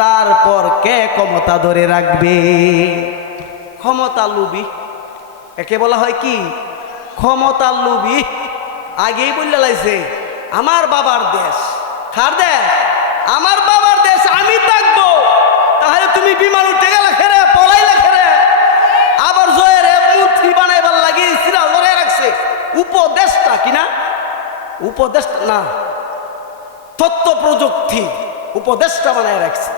তারপর কে ক্ষমতা ধরে রাখবে? ক্ষমতা লোভী, একে বলা হয় কি? ক্ষমতা লোভী। আগেই বললে লাইছে আমার বাবার দেশ। কার দেশ? আমার বাবার দেশ, আমি থাকবো। তাহলে তুমি বিমান উঠে গেলে খেরে, পলাইলে খেরে, আবার জয়ের মন্ত্রী বানাইবার লাগি সিরা ধরে রাখছে। উপদেশটা কিনা, উপদেশটা না, তথ্য প্রযুক্তি উপদেশটা বানায় রাখছে।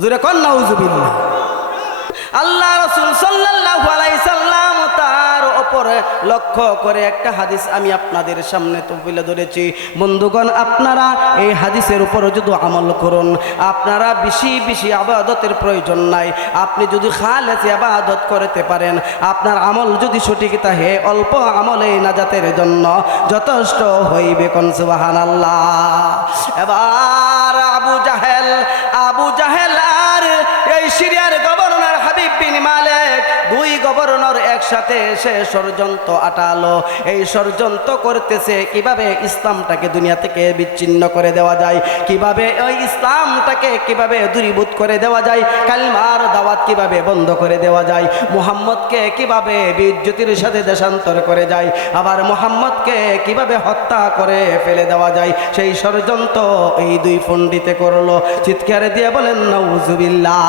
জোরে কন নাউজুবিল্লাহ। আল্লাহ রাসূল সাল্লাল্লাহু আলাইহি সাল্লাম তার উপরে লক্ষ্য করে একটা হাদিস আমি আপনাদের সামনে তুলে ধরেছি। বন্ধুগণ, আপনারা এই হাদিসের উপর যদি আমল করুন, আপনারা বেশি বেশি ইবাদতের প্রয়োজন নাই। আপনি যদি খালেস ইবাদত করতে পারেন, আপনার আমল যদি সঠিক থাকে, অল্প আমলে নাজাতের জন্য যথেষ্ট হইবে। কোন সুবহানাল্লাহ। এবার আবু জাহেল আর এই সিরিয়ার গভর্নর হাবিব বিন মালিক, দুই গভর্নর একসাথে এসে ষড়যন্ত্র আটালো। এই ষড়যন্ত্র করতেছে কিভাবে ইসলামটাকে দুনিয়া থেকে বিচ্ছিন্ন করে দেওয়া যায়, কিভাবে ওই ইসলামটাকে কিভাবে দূরীভূত করে দেওয়া যায়, কালিমার দাওয়াত কিভাবে বন্ধ করে দেওয়া যায়, মুহাম্মদকে কিভাবে বেইজ্জতির সাথে দেশান্তর করে যায়, আবার মুহাম্মদকে কিভাবে হত্যা করে ফেলে দেওয়া যায়, সেই ষড়যন্ত্র এই দুই পণ্ডিতে করলো। চিৎকারে দিয়ে বলেন নাউজুবিল্লাহ।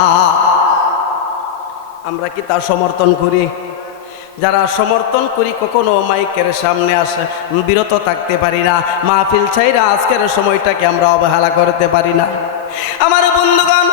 আমরা কি তার সমর্থন করি? যারা সমর্থন করি কখনো মাইকের সামনে আসে বিরত থাকতে পারি না, মাহফিল ছাইরা আজকের সময়টাকে আমরা অবহেলা করতে পারি না। আমার বন্ধুগণ,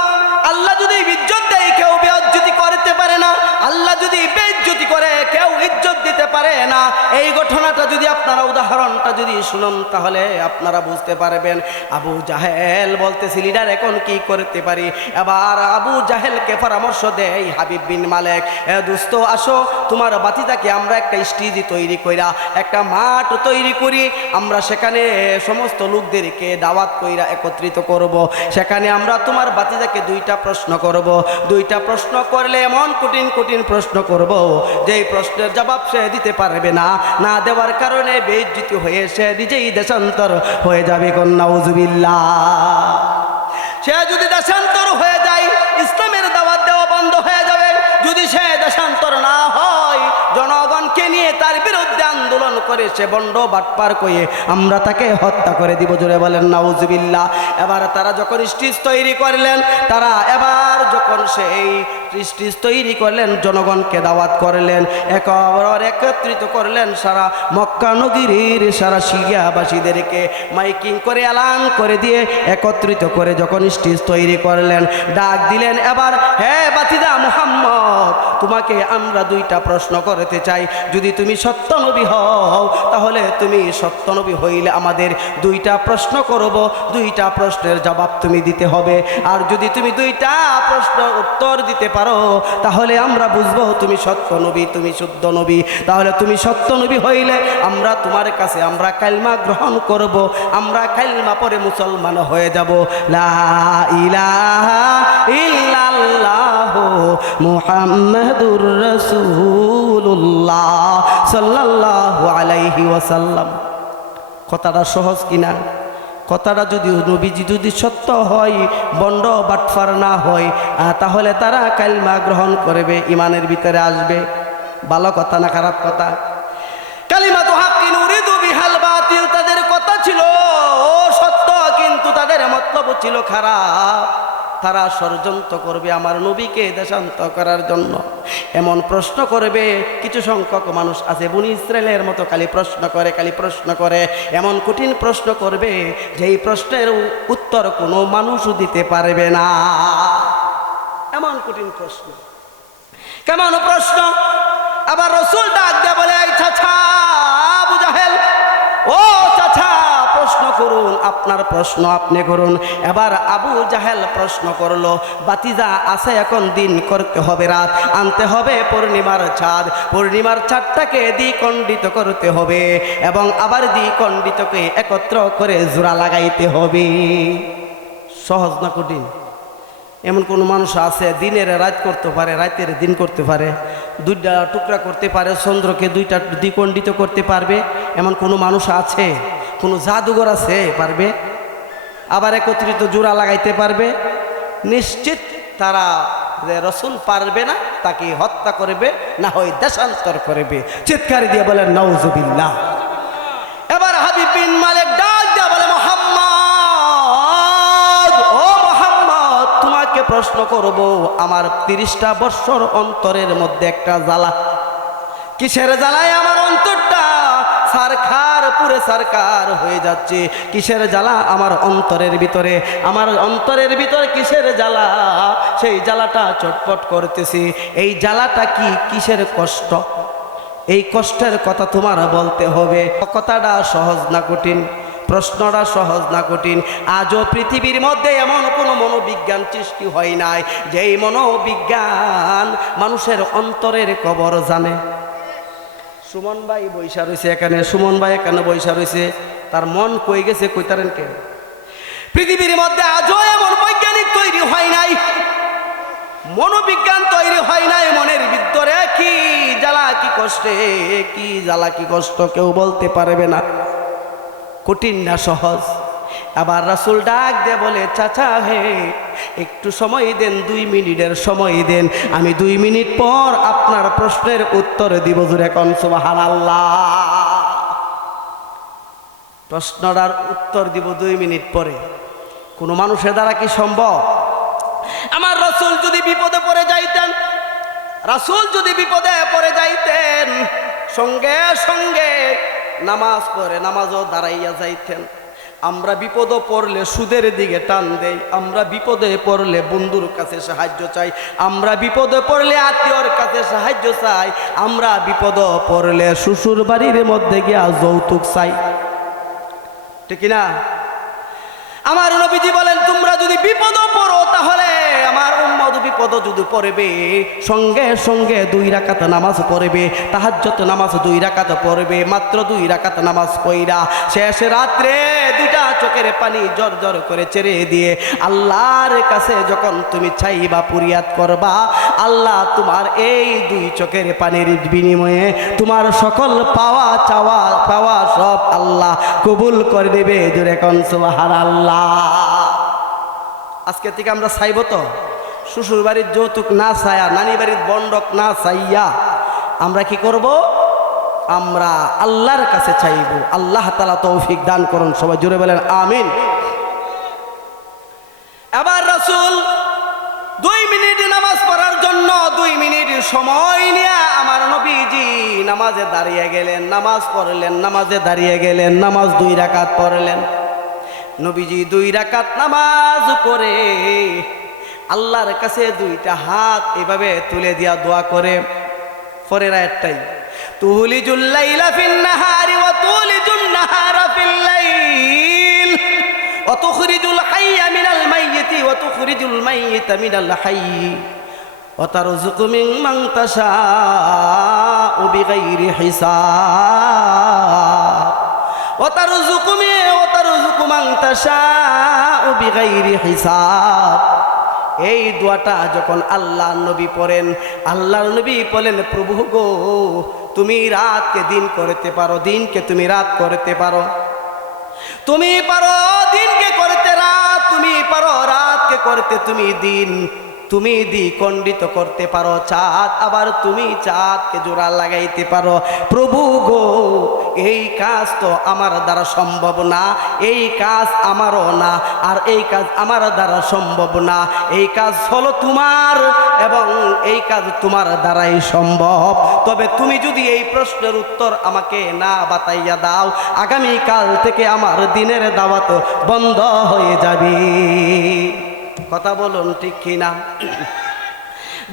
আল্লাহ যদি ইজ্জত দেয় কেউ বেইজ্জতি করতে পারে না, আল্লাহ যদি বেইজ্জতি করে কেউ ইজ্জত দিতে পারে না। এই ঘটনাটা যদি আপনারা উদাহরণটা যদি শুনুন, তাহলে আপনারা বুঝতে পারবেন। আবু জাহেল বলতেছি লিডার এখন কি করতে পারি। এবার আবু জাহেলকে পরামর্শ দেয় হাবিব বিন মালিক, এ দোস্ত আসো, তোমার বাতিদাকে আমরা একটা স্টেজ তৈরি কইরা একটা মাঠ তৈরি করি, আমরা সেখানে সমস্ত লোকদেরকে দাওয়াত কইরা একত্রিত করব। সেখানে আমরা তোমার বাতিদাকে দুইটা প্রশ্ন করব। দুইটা প্রশ্ন করলে এমন কঠিন কঠিন প্রশ্ন করব যেই প্রশ্নের জবাব সে দিতে পারবে না, না দেওয়ার কারণে বেইজ্জতি হয়ে সে নিজেই দেশান্তর হয়ে যাবে। কোন নাউজুবিল্লাহ। সে যদি দেশান্তর হয়ে যায়, ইসলামের দাওয়াত দেওয়া বন্ধ হয়ে যাবে। যদি সে দেশান্তর না হয়, জনগণকে নিয়ে তার বিরুদ্ধে আন্দোলন করে সে বন্ড বাটপার কয়ে আমরা তাকে হত্যা করে দিব। জোরে বলেন নাউজুবিল্লাহ। এবার তারা যখন স্টেজ তৈরি করলেন, এবার যখন সেই স্টেজ তৈরি করলেন, জনগণকে দাওয়াত করলেন, একত্রিত করলেন সারা মক্কা নগরীর সারা শিয়াবাসীদেরকে মাইকিং করে এলান করে দিয়ে একত্রিত করে যখন স্টেজ তৈরি করলেন, ডাক দিলেন, এবার হে বাতিদা মুহাম্মদ, তোমাকে আমরা দুইটা প্রশ্ন করতে চাই। যদি তুমি সত্য নবী হও, তাহলে তুমি সত্য নবী হইলে আমাদের দুইটা প্রশ্ন করব, দুইটা প্রশ্নের জবাব তুমি দিতে হবে। আর যদি তুমি দুইটা প্রশ্ন উত্তর দিতে পারো, তাহলে আমরা বুঝবো তুমি সত্য নবী, তুমি শুদ্ধ নবী। তাহলে তুমি সত্য নবী হইলে আমরা তোমার কাছে আমরা কালিমা গ্রহণ করব, আমরা কালিমা পরে মুসলমান হয়ে যাব। লা ইলাহা ইল্লাল্লাহ মুহাম্মাদুর রাসূলুল্লাহ সাল্লাল্লাহু আলাইহি ওয়াসাল্লাম। কথাটা সহজ কিনা? কথাটা যদি নবীজি যদি সত্য হয়, বন্ড বাটফার না হয়, তাহলে তারা কালিমা গ্রহণ করবে, ইমানের ভিতরে আসবে। ভালো কথা না খারাপ কথা? কালিমাতু হাক্কিন উরিদু বিহাল বাতিল, তাদের কথা ছিল সত্য, কিন্তু তাদের মতলব ছিল খারাপ। তারা ষড়যন্ত্র করবে আমার নবীকে দেশান্তর করার জন্য। এমন প্রশ্ন করবে, কিছু সংখ্যক মানুষ আছে বনি ইসরায়েলের মতো খালি প্রশ্ন করে, এমন কঠিন প্রশ্ন করবে যেই প্রশ্নের উত্তর কোনো মানুষও দিতে পারবে না। এমন কঠিন প্রশ্ন। কেমন প্রশ্ন? আবার রাসূল ডাক দিয়ে বলে, এই চাচা আবু জাহেল, ও চাচা প্রশ্ন করুন, আপনার প্রশ্ন আপনি করুন। এবার আবু জাহেল প্রশ্ন করলো, বাতিজা আছে, এখন দিন করতে হবে রাত, আনতে হবে পূর্ণিমার চাঁদ, পূর্ণিমার চাঁদটাকে দ্বিখণ্ডিত করতে হবে এবং আবার দ্বিখণ্ডিতকে একত্র করে জোড়া লাগাইতে হবে। সহজ না কঠিন? এমন কোনো মানুষ আছে দিনের রাত করতে পারে, রাতের দিন করতে পারে, দুইটা টুকরা করতে পারে, চন্দ্রকে দুইটা দ্বিখণ্ডিত করতে পারবে? এমন কোনো মানুষ আছে? কোনো জাদুঘর আছে পারবে? আবার একত্রিত জোড়া লাগাইতে পারবে? নিশ্চিত তারা যে রসুল পারবে না, তাকে হত্যা করবে, না হয় দেশান্তর করবে। চিৎকার দিয়ে বলেন নাউজুবিল্লাহ। এবার হাবিব বিন মালিক ডাক দিয়ে বলে, মুহাম্মদ, ও মুহাম্মদ, তোমাকে প্রশ্ন করব। আমার 30টা বৎসর অন্তরের মধ্যে একটা জ্বালা। কিসের জ্বালায় আমার অন্তরটা সারখার পুরে সারখার হয়ে যাচ্ছে? কিসের জ্বালা আমার অন্তরের ভিতরে? আমার অন্তরের ভিতরে কিসের জ্বালা? সেই জ্বালাটা চটপট করতেছি। এই জ্বালাটা কি? কিসের কষ্ট? এই কষ্টের কথা তোমার বলতে হবে। কথাটা সহজ না কঠিন? প্রশ্নটা সহজ না কঠিন? আজও পৃথিবীর মধ্যে এমন কোনো মনোবিজ্ঞান সৃষ্টি হয় নাই যে এই মনোবিজ্ঞান মানুষের অন্তরের কবর জানে। সুমন ভাই বৈশা রয়েছে এখানে, সুমন ভাই এখানে বৈশা রয়েছে, তার মন কই গেছে কইতারেন কে? পৃথিবীর মধ্যে আজও এমন বৈজ্ঞানিক তৈরি হয় নাই, মনোবিজ্ঞান তৈরি হয় নাই। মনের ভিতরে কি জ্বালা, কি কষ্টে, কি জ্বালা, কি কষ্ট কেউ বলতে পারবে না। কঠিন না সহজ? আবার রাসূল ডাক দিয়ে বলে, চাচা হে, একটু সময় দেন, 2 মিনিটের সময় দেন, আমি 2 মিনিট পর আপনার প্রশ্নের উত্তর দিব। জোরে কোন সুবহানাল্লাহ। প্রশ্নটার উত্তর দিব 2 মিনিট পরে। কোনো মানুষের দ্বারা কি সম্ভব? আমার রাসূল যদি বিপদে পড়ে যাইতেন, রাসূল যদি বিপদে পড়ে যাইতেন, সঙ্গে সঙ্গে নামাজ পড়ে নামাজও দাঁড়াইয়া যাইতেন। আমরা বিপদে পড়লে সুদের দিকে টান দেই, আমরা বিপদে পড়লে বন্ধুর কাছে সাহায্য চাই, আমরা বিপদে পড়লে আত্মীয়র কাছে সাহায্য চাই, আমরা বিপদে পড়লে শ্বশুর বাড়ির মধ্যে গিয়া যৌতুক চাই, ঠিক না? আমার নবীজি বলেন, তোমরা যদি বিপদে পড়ো তাহলে আমার উম্মত বিপদ যদি পড়বে, সঙ্গে সঙ্গে 2 রাকাত নামাজ পড়বে, তাহাজ্জুদ নামাজ 2 রাকাত পড়বে। মাত্র 2 রাকাত নামাজ পড়া শেষ রাত্রে 2টা চোখের পানি জর জর করে ছেড়ে দিয়ে আল্লাহর কাছে যখন তুমি চাইবা, ফরিয়াদ করবা, আল্লাহ তোমার এই 2 চোখের পানির বিনিময়ে তোমার সকল পাওয়া চাওয়া পাওয়া সব আল্লাহ কবুল করে দেবে। জোরে কোন সুবহানাল্লাহ। আজকে থেকে আমরা চাইব তো শ্বশুর বাড়ির যৌতুক না চাইয়া, নানি বাড়ির বন্ডক না চাইয়া আমরা কি করব? আমরা আল্লাহর কাছে চাইব। আল্লাহ তাআলা তৌফিক দান করুন। সবাই জোরে বলেন আমিন। এবার রাসূল 2 মিনিট নামাজ পড়ার জন্য 2 মিনিট সময় নিয়ে আমার নবীজি নামাজে দাঁড়িয়ে গেলেন, নামাজ পড়লেন, নামাজে দাঁড়িয়ে গেলেন, নামাজ 2 রাকাত পড়লেন। নবীজি 2 রাকাত নামাজ করে আল্লাহর কাছে 2টা হাত এভাবে তুলে দিয়া দোয়া করে। পরের আয়াতটাই, তুলিজুল লাইলা ফিন নাহারি ওয়া তুলিজুন নাহারা ফিল লাইল ওয়া তুখরিজুল হাইয়া মিনাল মাইয়িতি ওয়া তুখরিজুল মাইয়িতা মিনাল হাইয়্যি ওয়া তারযুকু মিম্মান তাশাউ বিগাইরি হিসাব ওয়া তারযুকু মান তাশাউ বিগাইরি হিসাব। এই দোয়াটা যখন আল্লাহর নবী পড়েন, আল্লাহর নবী বলেন, প্রভু গো, তুমি রাতকে দিন করতে পারো, দিনকে তুমি রাত করতে পারো, তুমি পারো দিনকে করতে রাত, তুমি পারো রাতকে করতে তুমি দিন, তুমি দ্বিখণ্ডিত করতে পারো চাঁদ, আবার তুমি চাঁদকে জোড়া লাগাইতে পারো। প্রভু গো, এই কাজ তো আমার দ্বারা সম্ভব না, এই কাজ আমারও না, আর এই কাজ আমার দ্বারা সম্ভব না, এই কাজ হলো তোমার এবং এই কাজ তোমার দ্বারাই সম্ভব। তবে তুমি যদি এই প্রশ্নের উত্তর আমাকে না বাতাইয়া দাও, আগামীকাল থেকে আমার দিনের দাওয়াত বন্ধ হয়ে যাবে। কথা বলুন ঠিক কিনা?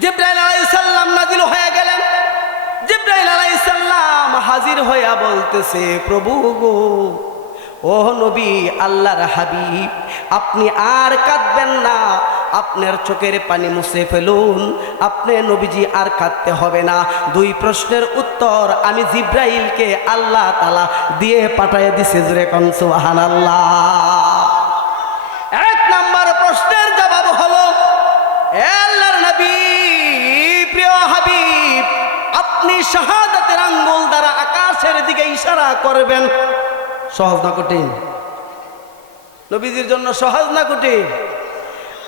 জিবরাইল আলাইহিস সালাম নাজিল হয়ে গেলেন। জিবরাইল আলাইহিস সালাম হাজির হইয়া বলতেছে, প্রভু গো, ও নবী, আল্লাহর হাবিব, আপনি আর কাঁদবেন না, আপনার চোখের পানি মুছে ফেলুন, আপনি নবীজি আর কাঁদতে হবে না। 2 প্রশ্নের উত্তর আমি জিবরাইলকে আল্লাহ তাআলা দিয়ে পাঠিয়ে দিছে। জোরে কোন সুবহানাল্লাহ। 1 নম্বর প্রশ্নের জবাব হলো, আল্লাহর নবী, প্রিয় হাবিব, আপনি শাহাদাতের আঙ্গুল দ্বারা আকাশের দিকে ইশারা করবেন। সহজ না কঠিন? নবীজির জন্য সহজ না কঠিন?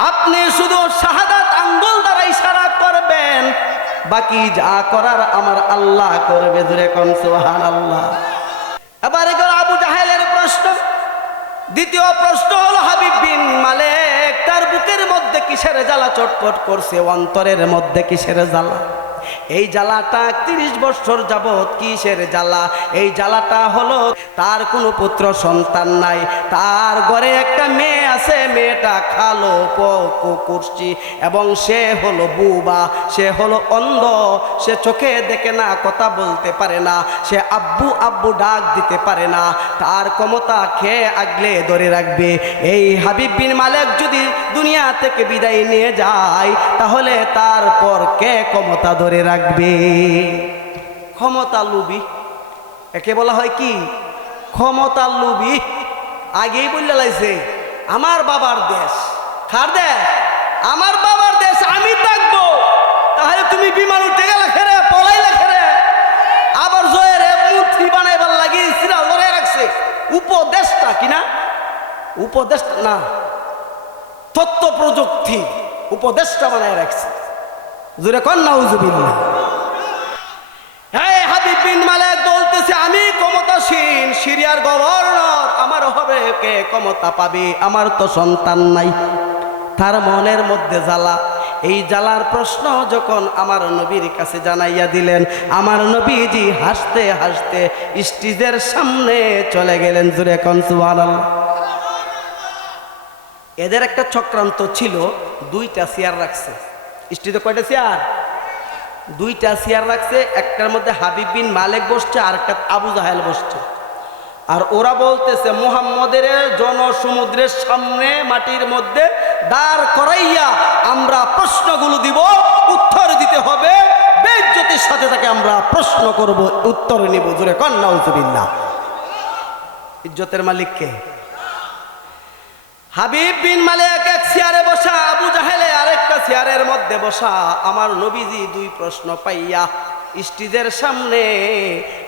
আপনি শুধু শাহাদাত আঙ্গুল দ্বারা ইশারা করবেন, বাকি যা করার আমার আল্লাহ করবে। ধরে কোন সুবহানাল্লাহ। এবার এগুলো আবু জাহেলের প্রশ্ন। দ্বিতীয় প্রশ্ন হলো হাবিব বিন মালেক তার বুকের মধ্যে কিসের জ্বালা চটপট করছে, অন্তরের মধ্যে কিসের জ্বালা? এই জ্বালাটা 30 বছর যাবৎ কিসের জ্বালা? এই জ্বালাটা হলো তার কোনো পুত্র সন্তান নাই, তার ঘরে একটা মেয়ে আছে, মেয়েটা খালো করছি, এবং সে হলো বুবা, সে হলো অন্ধ, সে চোখে দেখে না, কথা বলতে পারে না, সে আব্বু আব্বু ডাক দিতে পারে না। তার ক্ষমতা খেয়ে আগলে ধরে রাখবে। এই হাবিব বিন মালেক যদি দুনিয়া থেকে বিদায় নিয়ে যায়, তাহলে তারপর কে ক্ষমতা ধরে রাখবে? ক্ষমতা লুবি, একে বলা হয় কি? ক্ষমতা লুবি। আগেই বললে লাইছে আমার বাবার দেশ, কার দেশ? আমার বাবার দেশ, আমি থাকবো। তাহলে তুমি বিমান উঠে গেলে খেরে, পলাইলে খেরে, আবার জয়ের মূর্তি বানাইবার লাগি সিরা ধরে রাখছে। উপদেশটা কিনা, উপদেশটা না, তথ্য প্রযুক্তি উপদেশটা বানায় রাখছে। জোরে কন নাউজুবিল্লাহ। হ্যাঁ, হাবিব বিন মালেক বলতেছে আমি ক্ষমতাসীন, সিরিয়ার গভর্নর, আমার হবে কে ক্ষমতা পাবে? আমার তো সন্তান নাই। তার মনের মধ্যে জ্বালা। এই জ্বালার প্রশ্ন যখন আমার নবীর কাছে জানাইয়া দিলেন, আমার নবীজি হাসতে হাসতে স্টেজের সামনে চলে গেলেন। জোরে কোন সুবহানাল্লাহ। এদের একটা চক্রান্ত ছিল, 2টা চেয়ার রাখছে স্টেজে। কয়টা চেয়ার? 2টা চেয়ার রাখছে। একটার মধ্যে হাবিব বিন মালেক বসছে, আর একটা আবু জাহেল বসছে। আর ওরা বলতেছে মুহাম্মদের জনসমুদ্রের সামনে মাটির মধ্যে দাঁড় করাইয়া আমরা প্রশ্নগুলো দিব, উত্তর দিতে হবে, বেইজ্জতির সাথে তাকে আমরা প্রশ্ন করব, উত্তর নিব। জোরে কন নাউজুবিল্লাহ। ইজ্জতের মালিক কে? হাবিব বিন মালেক এক চেয়ারে বসা, আবু জাহেলে আরেকটা চেয়ারের মধ্যে বসা। আমার নবীজি 2 প্রশ্ন পাইয়া স্টেজের সামনে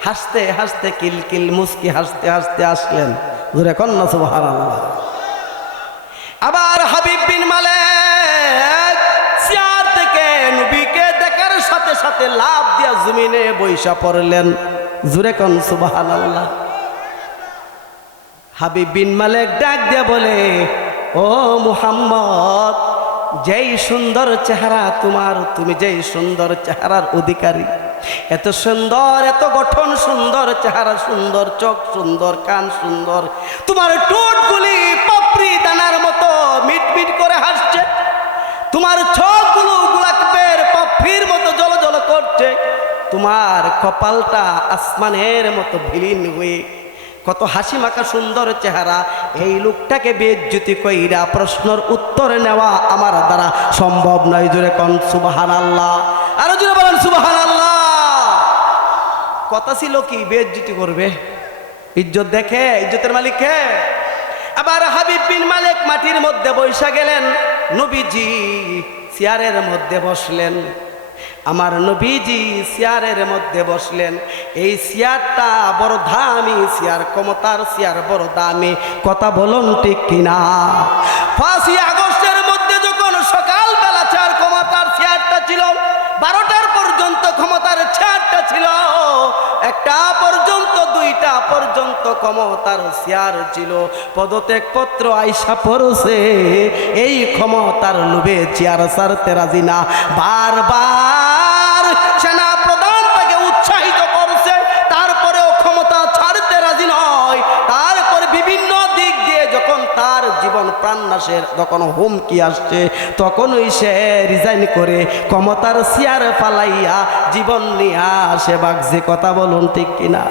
হাসতে হাসতে কিলকিল মুস্কি হাসতে হাসতে আসলেন। জোরে কোন না সুবহানাল্লাহ। আবার হাবিব বিন মালেক চেয়ার থেকে নবীকে দেখার সাথে সাথে লাফ দিয়া জমিনে বইসা পড়লেন। জোরে কোন সুবহানাল্লাহ। হাবিব বিন মালেক ডাক দিয়ে বলে, ও মুহাম্মদ, যেই সুন্দর চেহারা তোমার, তুমি যেই সুন্দর চেহারার অধিকারী, এত সুন্দর, এত গঠন সুন্দর চেহারা, সুন্দর চোখ, সুন্দর কান, সুন্দর তোমার ঠোঁটগুলি পাপড়ি দানার মতো মিটমিট করে হাসছে, তোমার চোখগুলো গোলাপের পাপড়ির মতো জ্বলজ্বল করছে, তোমার কপালটা আসমানের মতো বিলীন হয়ে, কত হাসি মাখা সুন্দর চেহারা। এই লোকটাকে বেইজ্জতি কইরা প্রশ্নের উত্তর নেওয়া আমার দ্বারা সম্ভব নয়। জোরে কোন সুবহানাল্লাহ। আরো জোরে বলেন সুবহানাল্লাহ। কথা ছিল কি বেইজ্জতি করবে? ইজ্জত দেখে, ইজ্জতের মালিক কে? আবার হাবিব বিন মালেক মাটির মধ্যে বসে গেলেন, নবীজি চেয়ারের মধ্যে বসলেন। আমার নবীজি চেয়ারের মধ্যে বসলেন। এই চেয়ারটা বড় দামি চেয়ার, ক্ষমতার চেয়ার বড় দামি। কথা বলুন ঠিক কিনা? 5ই আগস্টের মধ্যে যখন সকালবেলা চেয়ার, ক্ষমতার চেয়ারটা ছিল, 12টার পর্যন্ত ক্ষমতার চেয়ারটা ছিল, 1টা পর্যন্ত, 2টা পর্যন্ত ক্ষমতার চেয়ার ছিল। পদত্যাগ পত্র আইসা পড়ছে, এই ক্ষমতার লোভে চেয়ার ছাড়তে রাজি না। বারবার সেনা প্রধান তাকে উৎসাহিত করছে, তারপরেও ক্ষমতা ছাড়তে রাজি নয়। তারপরে বিভিন্ন দিক দিয়ে যখন তার জীবন প্রাণ নাশের যখন হুমকি আসছে, তখনই সে রিজাইন করে ক্ষমতার চেয়ার পালাইয়া জীবন নিয়ে আসে বাগছে। কথা বলুন ঠিক কিনা?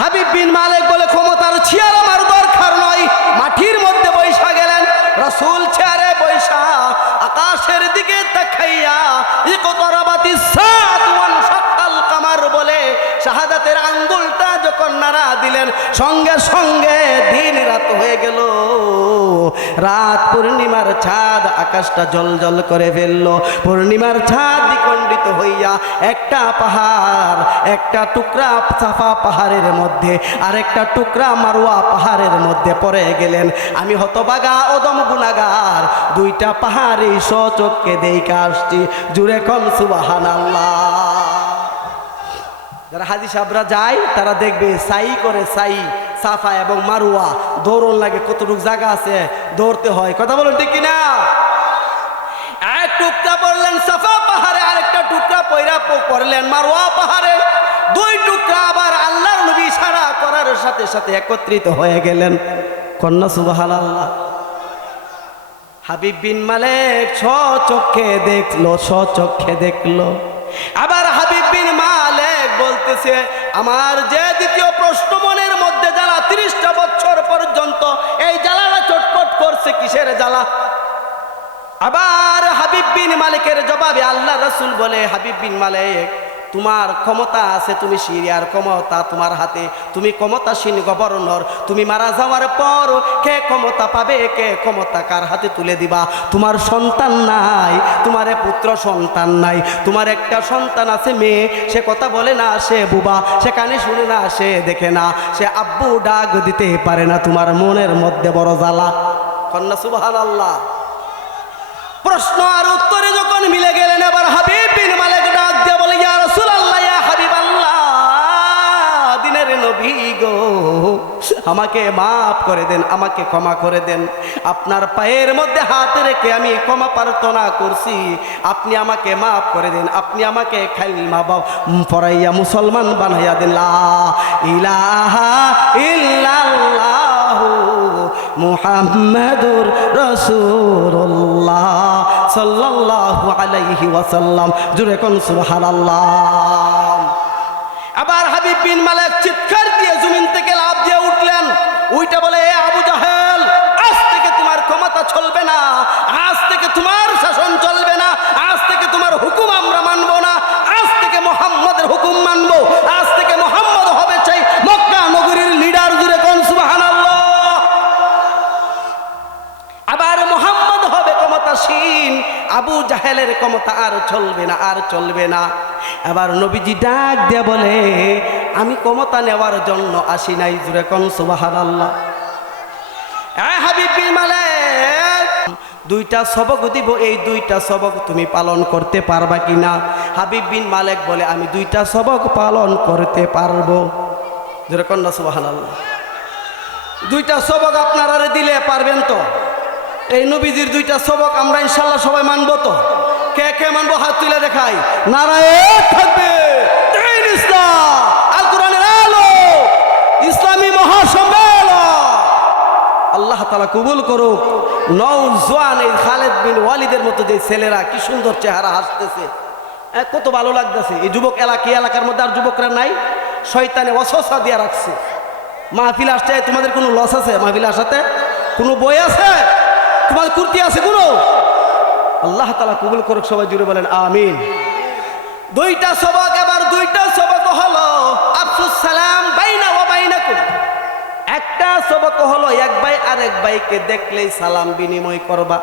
হাবিব বিন মালেক বলে, ক্ষমতার চেয়ার আমার দরকার নয়। মাটির মধ্যে বৈশা গেলেন। রাসূল চেয়ারে বৈশা আকাশের দিকে তাকাইয়া ইকতারাবাতিস সাআতু ওয়ান শাক্কাল কামার বলে শাহাদাতের আঙ্গুলটা যখন নাড়া দিলেন, সঙ্গে সঙ্গে দিন রাত হয়ে গেল। রাত পূর্ণিমার চাঁদ আকাশটা জলজল করে ফেললো। পূর্ণিমার ছাদ দ্বিখণ্ডিত হইয়া একটা পাহাড়, একটা টুকরা সাফা পাহাড়ের মধ্যে আর একটা টুকরা মারওয়া পাহাড়ের মধ্যে পড়ে গেলেন। আমি হতবাগা অদম গুনাহগার, দুইটা পাহাড়ে স্বচক্ষে দেইখা আসছি। জুড়ে কোন সুবহানাল্লাহ। যারা হাজি সাহেবরা যায় তারা দেখবে সাই করে, সাই সাফা এবং মারওয়া দৌড়ন লাগে, কতটুকু জায়গা আছে দৌড়তে হয়। কথা বলুন ঠিক কিনা? এক টুকরা পড়লেন সাফা পাহাড়ে, আরেকটা টুকরা পড়লেন মারওয়া পাহাড়ে। দুই টুকরা আবার আল্লাহর নবী ইশারা করার সাথে সাথে একত্রিত হয়ে গেলেন। কন্যা সুবহানাল্লাহ। হাবিব বিন মালিক স্বচক্ষে দেখলো, স্বচক্ষে দেখলো। আবার হাবিব বিন মালিক বলতেছে, আমার যে দ্বিতীয় প্রশ্ন মনের মধ্যে জ্বালা, 30টা বছর পর্যন্ত এই জ্বালাটা চটপট করছে, কিসের জ্বালা? আবার হাবিব বিন মালিকের জবাবে আল্লাহ রাসূল বলে, হাবিব বিন মালিক, তোমার ক্ষমতা আছে, তুমি সিরিয়ার ক্ষমতা তোমার হাতে, তুমি ক্ষমতাসীন গভর্নর। তুমি মারা যাওয়ার পর কে ক্ষমতা পাবে, কে ক্ষমতা কার হাতে তুলে দিবা? তোমার সন্তান নাই, তোমার পুত্র সন্তান নাই, তোমার একটা সন্তান আছে মেয়ে, সে কথা বলে না, সে বুবা, সে কানে শুনে না, সে দেখে না, সে আব্বু ডাক দিতে পারে না। তোমার মনের মধ্যে বড় জ্বালা। কন্যা সুবহানাল্লাহ। প্রশ্ন আর উত্তরে যখন মিলে গেলেন, এবার হাবিব বিন মালিক ডাক দিয়ে বলে, ইয়া রাসূলুল্লাহ, ইয়া হাবিবাল্লাহ, দিনের নবী গো, আমাকে মাফ করে দেন, আমাকে ক্ষমা করে দেন। আপনার পায়ের মধ্যে হাত রেখে আমি ক্ষমা প্রার্থনা করছি, আপনি আমাকে মাফ করে দেন, আপনি আমাকে কালিমা পড়াইয়া মুসলমান বানাইয়া দেন। লা ইলাহা ইল্লাল্লাহু মুহাম্মাদুর রাসূলুল্লাহ সাল্লাল্লাহু আলাইহি ওয়াসাল্লাম। জুড়ে কোন সুবহানাল্লাহ। আবার হাবিব বিন মালিক চিৎকার দিয়ে জমিন থেকে লাফ দিয়ে উঠলেন। উইটা বলে, এ আবু জাহেল, আজ থেকে তোমার ক্ষমতা চলবে না, আজ থেকে তোমার শাসন চলবে না, আজ থেকে তোমার হুকুম আমরা মানব না, আজ থেকে মুহাম্মদের হুকুম মানব, আজ থেকে মুহাম্মদ হবে চাই মক্কা নগরীর লিডার। জুড়ে কোন সুবহানাল্লাহ। আবার মুহাম্মদ হবে ক্ষমতাসীন, আবু জাহেলের ক্ষমতা আর চলবে না, আর চলবে না। আবার নবীজি ডাক দিয়ে বলে, আমি ক্ষমতা নেওয়ার জন্য আসি নাই। জুড়ে কোন সুবহানাল্লাহ। হাবিব বিন মালিক, দুইটা সবক দিব, এই দুইটা সবক তুমি পালন করতে পারবা কিনা? হাবিব বিন মালিক বলে, আমি দুইটা সবক পালন করতে পারবো। জুড়ে কোন সুবহানাল্লাহ। দুইটা সবক আপনারা দিলে পারবেন তো? এই নবীজির দুইটা সবক আমরা ইনশাআল্লাহ সবাই মানবো তো? কে কে মানবো হাত তুলে দেখাই। নারায়ে তাকবীর, দ্বীন ইসলাম, আল কোরআনের আলো, ইসলামী মহাসম্মেলন। আল্লাহ তাআলা কবুল করুক। নওজোয়ান এই খালিদ বিন ওয়ালিদের মতো যে ছেলেরা, কি সুন্দর চেহারা, হাসতেছে, কত ভালো লাগতেছে। এই যুবক এলাকার মধ্যে আর যুবকরা নাই, শয়তানে ওয়াসওয়াসা দিয়ে রাখছে। মাহফিল আসছে, তোমাদের কোনো লস আছে? মাহফিল আসাতে কোনো বই আছে? তোমাদের কুর্তি আছে কোনো? আল্লাহ তাআলা কবুল করুক। সবাই জুড়ে বলেন আমিন। দুইটা সবক, এবার দুইটা সবক হলো আফসুস সালাম বাইনা ওয়া বাইনাকুম। একটা সবক হলো এক ভাই আরেক ভাইকে দেখলেই সালাম বিনিময় করবা,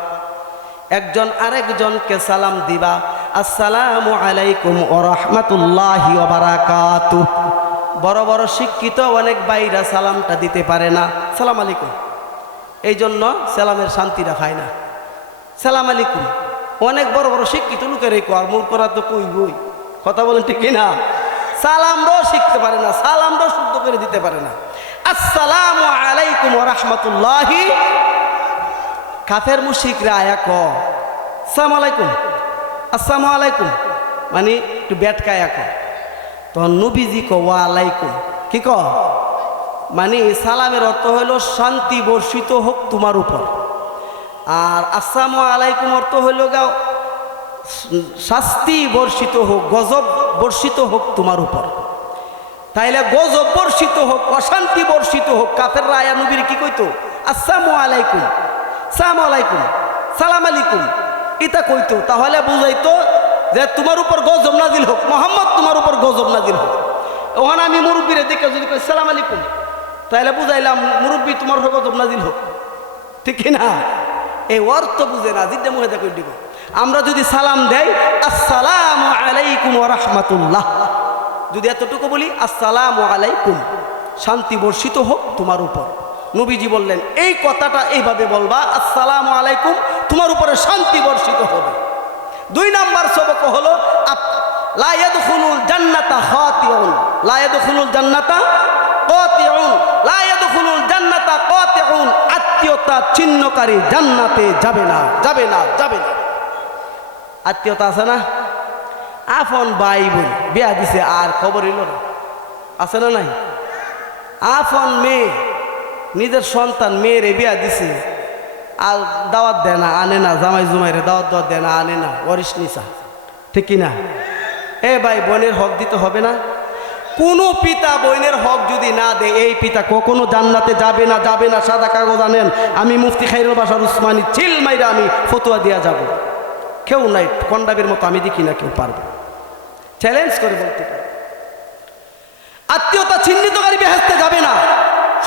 একজন আরেকজনকে সালাম দিবা, আসসালামু আলাইকুম ওয়া রাহমাতুল্লাহি ওয়া বারাকাতুহু। বড় বড় শিক্ষিত অনেক ভাইরা সালামটা দিতে পারে না, সালাম আলাইকুম, এই জন্য সালামের শান্তিটা খায় না। সালাম আলাইকুম অনেক বড় বড় শিক্ষিত লোকের এই কর, মূর্খরা তো কই বই। কথা বলেন ঠিক কিনা? সালামটাও শিখতে পারে না, সালামটাও শুদ্ধ করে দিতে পারে না। আসসালামু আলাইকুম ওয়া রাহমাতুল্লাহি। কাফের মুশরিকরা আয়া ক আসসালামু আলাইকুম, আসসালামু আলাইকুম, মানে একটু বেটকায়া ক। তখন নবীজি ক ওয়া আলাইকুম, কি ক? মানে সালামের অর্থ হইল শান্তি বর্ষিত হোক তোমার উপর, আর আসসালামু আলাইকুম অর্থ হইল গাও শাস্তি বর্ষিত হোক, গজব বর্ষিত হোক তোমার উপর। তাইলে গজব বর্ষিত হোক, অশান্তি বর্ষিত হোক। কাফেররা আয়া নবীর কি কইতো? আসসালামু আলাইকুম, সালামু আলাইকুম, সালাম আলাইকুম, এটা কইতো। তাহলে বুঝাইতো যে তোমার উপর গজব নাজিল হোক, মোহাম্মদ তোমার উপর গজব নাজিল হোক। ওখানে আমি মুরব্বীরে দেখে যদি কই সালাম আলাইকুম, তাহলে বুঝাইলাম মুরব্বী তোমার উপর গজব নাজিল হোক, ঠিক কিনা? এই অর্থ বুঝে না, জিদ্দা মুখে দেখে দিব। আমরা যদি সালাম দেই আসসালামু আলাইকুম ওয়া রাহমাতুল্লাহ, যদি এতটুকু বলি আসসালামু আলাইকুম, শান্তি বর্ষিত হোক তোমার উপর। নবীজি বললেন এই কথাটা এইভাবে বলবা, আসসালামু আলাইকুম, তোমার উপরে শান্তি বর্ষিত হবে। 2 নাম্বার সবক হলো লা ইয়াদখুলুল জান্নাতা খাতিউন, লা ইয়াদখুলুল জান্নাতা কাতিউন, লা ইয়াদখুলুল জান্নাতা কাতিউন, আত্মীয়তা ছিন্নকারী জান্নাতে যাবে না, যাবে না, যাবে না। আত্মীয়তা আছে না, আপন ভাই বোন বিয়া দিছে আর খবর এলো না, আছে না নাই? আপন মেয়ে, নিজের সন্তান মেয়েরে বিয়া দিছে আর দাওয়াত দেয় না, আনে না, জামাই জুমাইরে দাওয়াত দেয় না, আনে না, ওয়ারিশ নিসা, ঠিক কিনা? এ ভাই বোনের হক দিতে হবে না? কোনো পিতা বোনের হক যদি না দেয়, এই পিতা কখনো জান্নাতে যাবে না, যাবে না। সাদা কাগজ আনেন, আমি মুফতি খাইরুল বাশার উসমানী চিল মাইরা আমি ফতোয়া দিয়া যাব। কেউ নাই কন্ডাবের মতো, আমি দেখি না কেউ পারবে, চ্যালেঞ্জ করে বলতে পারে। আত্মীয়তা ছিন্নতাকারী বেহেশতে যাবে না।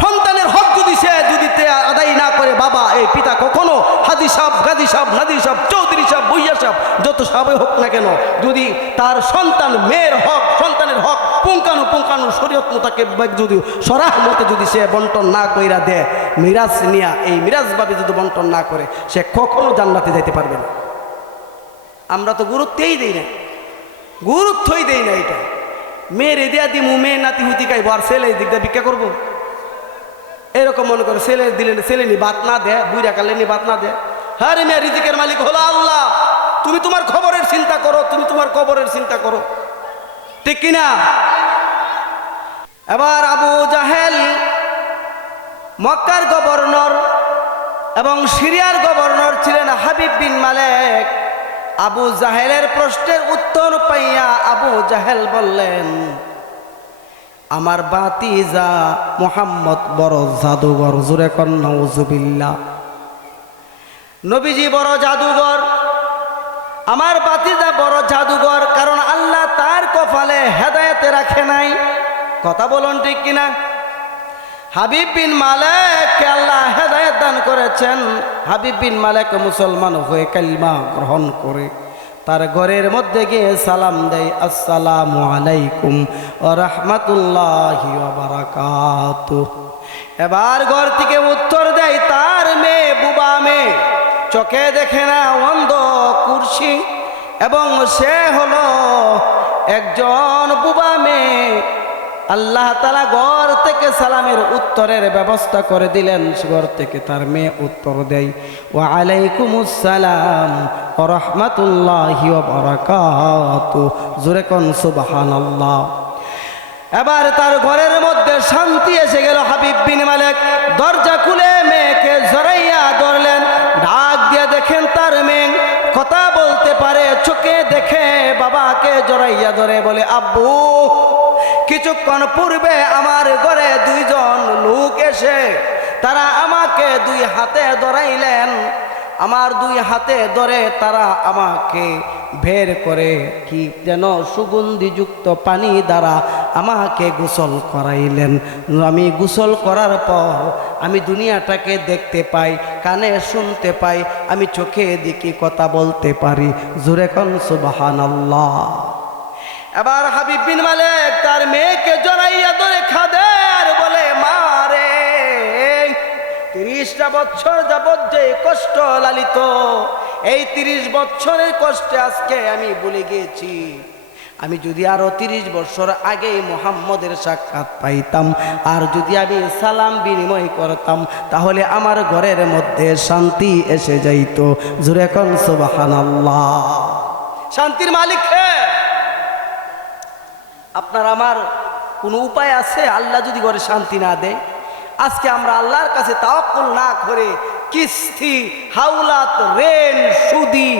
সন্তানের হক যদি সে আদায় না করে, বাবা এই পিতা কখনো হাজি সাহেব, গাজী সাহেব, নাদির সাহেব, চৌধুরী সাহেব, বইয়া সাহেব, যত সাহেব হোক না কেন, যদি তার সন্তান মেয়ের হক, সন্তানের হক পুঙ্খানু শরীয়ত মোতাবেক যদি সরাহ মতে যদি সে বন্টন না কইরা দেয়, মিরাজ নিয়া এই মিরাজভাবে যদি বন্টন না করে, সে কখনো জান্নাতে যাইতে পারবে না। আমরা তো গুরুত্বই দেই না, গুরুত্বই দেই না। এটা মেয়ের দিয়া দিমু, মেয়ে নাতি হুতি খাইবো আর ছেলে দিক দিয়ে ভিক্ষা করবো, এরকম মনে করে। ছেলে দিলে ছেলে নি বাত না দেয়, বুড়া কালে নি বাত না দেয়। হ্যাঁ রে, মেয়ে রিজিকের মালিক হলো আল্লাহ, তুমি তোমার খবরের চিন্তা করো, তুমি তোমার কবরের চিন্তা করো, ঠিক কিনা? এবার আবু জাহেল মক্কার গভর্নর এবং সিরিয়ার গভর্নর ছিলেন হাবিব বিন মালেক। আবু জাহেলের প্রশ্নের উত্তর পাইয়া আবু জাহেল বললেন, আমার ভাতিজা মুহাম্মদ বড় জাদুঘর। জোরে কর নাউজুবিল্লাহ। নবীজি বড় জাদুঘর, আমার ভাতিজা বড় জাদুঘর, কারণ আল্লাহ তার কপালে হেদায়েতে রাখে নাই। কথা বলুন ঠিক কিনা? হাবিব বিন মালেককে আল্লাহ হেদায়েত দান করেছেন। হাবিব বিন মালেক মুসলমান হয়ে কালিমা গ্রহণ করে তার ঘরের মধ্যে গিয়ে সালাম দেয়, আসসালামু আলাইকুম ওয়া রাহমাতুল্লাহি ওয়া বারাকাতুহু। এবার ঘর থেকে উত্তর দেয় তার মেয়ে, বুবা মেয়ে, চোখে দেখে না, অন্ধ, কুরসি, এবং সে হলো একজন বুবা মেয়ে। আল্লাহ তাআলা ঘর থেকে সালামের উত্তরের ব্যবস্থা করে দিলেন। ঘর থেকে তার মেয়ে উত্তর দেয়, ওয়া আলাইকুমুস সালাম ওয়া রাহমাতুল্লাহি ওয়া বারাকাতুহু। জোরে কোন সুবহানাল্লাহ। এবার তার ঘরের মধ্যে শান্তি এসে গেল। হাবিব বিন মালেক দরজা খুলে মেয়েকে জড়াইয়া ধরলেন, ডাক দিয়ে দেখেন তার মেয়ে কথা বলতে পারে, চোখে দেখে বাবাকে জড়াইয়া ধরে বলে, আব্বু, কিছুক্ষণ পূর্বে আমার ঘরে 2 জন লোক এসে তারা আমাকে 2 হাতে ধরাইলেন। আমার 2 হাতে ধরে তারা আমাকে বের করে কি যেন সুগন্ধিযুক্ত পানি দ্বারা আমাকে গোসল করাইলেন। আমি গোসল করার পর আমি দুনিয়াটাকে দেখতে পাই, কানে শুনতে পাই, আমি চোখে দেখি, কথা বলতে পারি। জোরে কোন সুবহানাল্লাহ। এবার হাবিব বিন মালেক তার মেয়েকে জড়াইয়া ধরে খাদে আর বলে, মা রে, 30টা বছর যাবৎ যে কষ্ট লালিত, এই 30 বছরের কষ্টে আজকে আমি ভুলে গিয়েছি। আমি যদি আরো 30 বছর আগেই মুহাম্মদের সাক্ষাৎ পাইতাম, আর যদি আমি সালাম বিনিময় করতাম, তাহলে আমার ঘরের মধ্যে শান্তি এসে যাইত। জোরে কোন সুবহানাল্লাহ। শান্তির মালিক কে? আপনার আমার কোনো উপায় আছে? আল্লাহ যদি ঘরে শান্তি না দেয়, আজকে আমরা আল্লাহর কাছে তাওয়াক্কুল না করে কিস্তি, হাওলাত, ঋণ, সুদি,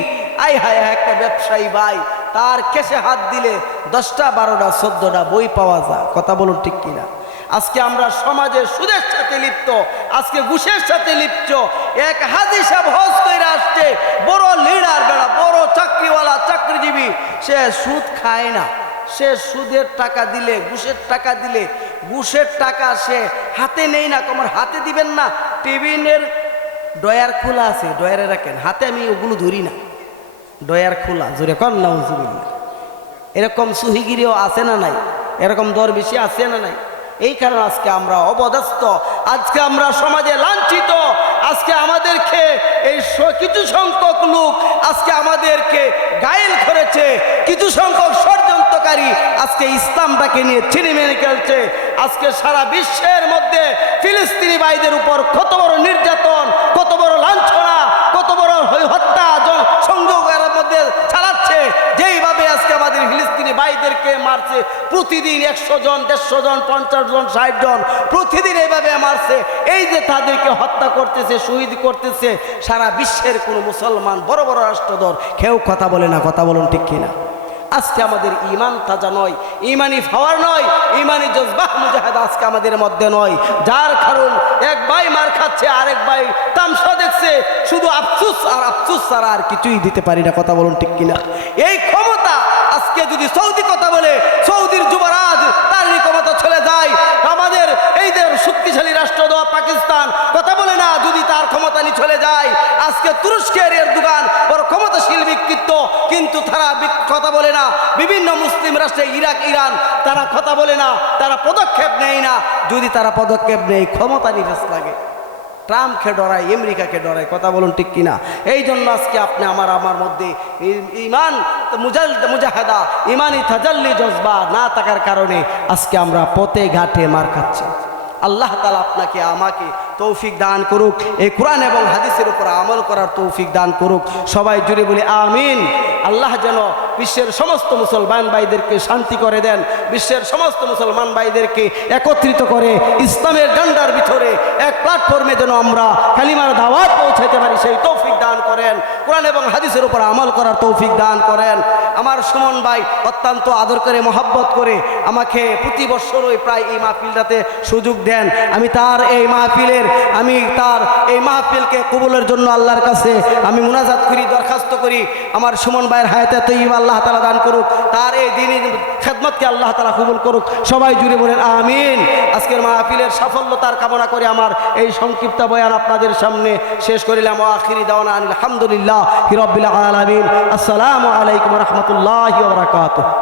আই হায়, একটা ব্যবসায়ী ভাই তার কেসে হাত দিলে 10টা 12টা 14টা বই পাওয়া যায়। কথা বলুন ঠিক কিনা? আজকে আমরা সমাজে সুদের সাথে লিপ্ত, আজকে ঘুষের সাথে লিপ্ত। এক হাজি সাহেব হজ করে আসছে, বড় লিডার, বেড়া বড় চাকরিওয়ালা, চাকরিজীবী, সে সুদ খায় না। সে সুদের টাকা দিলে, ঘুষের টাকা দিলে, ঘুষের টাকা সে হাতে নেই না। তোমার হাতে দিবেন না, টেবিলের ডয়ার খোলা আছে, ডয়ারে রাখেন, হাতে আমি ওগুলো ধরি না। ডয়ার খোলা, জোরে কর না হুজুবিল্লাহ। এরকম সুহিগিরিও আছে না নাই? এরকম দরবেশি আছে না নাই? এই কারণে আজকে আমরা অবদাস্ত, আজকে আমরা সমাজে লাঞ্ছিত। আজকে আমাদেরকে এই কিছু সংখ্যক লোক আজকে আমাদেরকে গায়েল করেছে, কিছু সংখ্যক ষড়যন্ত্রকারী আজকে ইসলামটাকে নিয়ে ছিনিমিনি খেলছে। আজকে সারা বিশ্বের মধ্যে ফিলিস্তিনি ভাইদের উপর কত বড় নির্যাতন, কত বড় লাঞ্ছনা, কত বড় হত্যা সংযোগের মধ্যে চালাচ্ছে। যেইভাবে আজকে আমাদের ফিলিস্তিনি ভাইদেরকে মারছে, প্রতিদিন 100 জন, 150 জন, 50 জন, 60 জন প্রতিদিন এইভাবে মারছে। এই যে তাদেরকে হত্যা করতেছে, শহীদ করতেছে, সারা বিশ্বের কোনো মুসলমান বড় বড় রাষ্ট্রদর কেউ কথা বলে না। কথা বলুন ঠিক কিনা? আজকে আমাদের ইমান তাজা নয়, ইমানি পাওয়ার নয়, ইমানি জজবাহ মুজাহিদ আজকে আমাদের মধ্যে নয়। যার কারণ এক ভাই মার খাচ্ছে, আরেক ভাই তামসা দেখছে, শুধু আফসুস আর আফসুস ছাড়া আর কিছুই দিতে পারি না। কথা বলুন ঠিক কিনা? এই ক্ষমতা আজকে যদি সৌদি কথা বলে, সৌদির যুবরাজ তার ক্ষমতা চলে যায়, আমাদের এই যে শক্তিশালী রাষ্ট্র পাকিস্তান কথা বলে না, যদি তার ক্ষমতা নিয়ে চলে যায়, আজকে তুরস্কের দোকান বড় ক্ষমতাশীল ব্যক্তিত্ব, কিন্তু তারা কথা বলে না। বিভিন্ন মুসলিম রাষ্ট্রে ইরাক, ইরান তারা কথা বলে না, তারা পদক্ষেপ নেয় না। যদি তারা পদক্ষেপ নেয়, ক্ষমতা নিফেস লাগে। ট্রাম্পকে ডরায়, আমেরিকাকে ডরায়। কথা বলুন ঠিক কিনা? এই জন্য আজকে আপনি আমার মধ্যে ইমান মুজাহাদা, ইমানি তাজাল্লি জজবা না থাকার কারণে আজকে আমরা পথে ঘাটে মার খাচ্ছি। আল্লাহ তাআলা আপনাকে আমাকে তৌফিক দান করুক, এই কোরআন এবং হাদিসের উপর আমল করার তৌফিক দান করুক। সবাই জুড়ে বলি আমিন। আল্লাহ যেন বিশ্বের সমস্ত মুসলমান ভাইদেরকে শান্তি করে দেন, বিশ্বের সমস্ত মুসলমান ভাইদেরকে একত্রিত করে ইসলামের ডান্ডার ভিতরে এক প্ল্যাটফর্মে যেন আমরা কালিমার দাওয়াত পৌঁছাতে পারি, সেই তৌফিক দান করেন। কোরআন এবং হাদিসের উপর আমল করার তৌফিক দান করেন। আমার সুমন ভাই অত্যন্ত আদর করে, মহাব্বত করে আমাকে প্রতি বছরই প্রায় এই মাহফিলটাতে সুযোগ দেন। আমি তার এই মাহফিলকে কবুলের জন্য আল্লাহর কাছে আমি মুনাজাত করি, দরখাস্ত করি। আমার সুমন ভাইয়ের হায়াতে তৈয়বা আল্লাহ তাআলা দান করুক, তার এই দ্বীনি খেদমতকে আল্লাহ তাআলা কবুল করুক। সবাই জুড়ে বলেন আমিন। আজকের মাহফিলের সাফল্যতার কামনা করে আমার এই সংক্ষিপ্ত বয়ান আপনাদের সামনে শেষ করিলাম। আখিরি দাওয়ানা আলহামদুলিল্লাহি রাব্বিল আলামিন। আসসালামু আলাইকুম ওয়া রাহমাতুল্লাহি ওয়া বারাকাতুহু।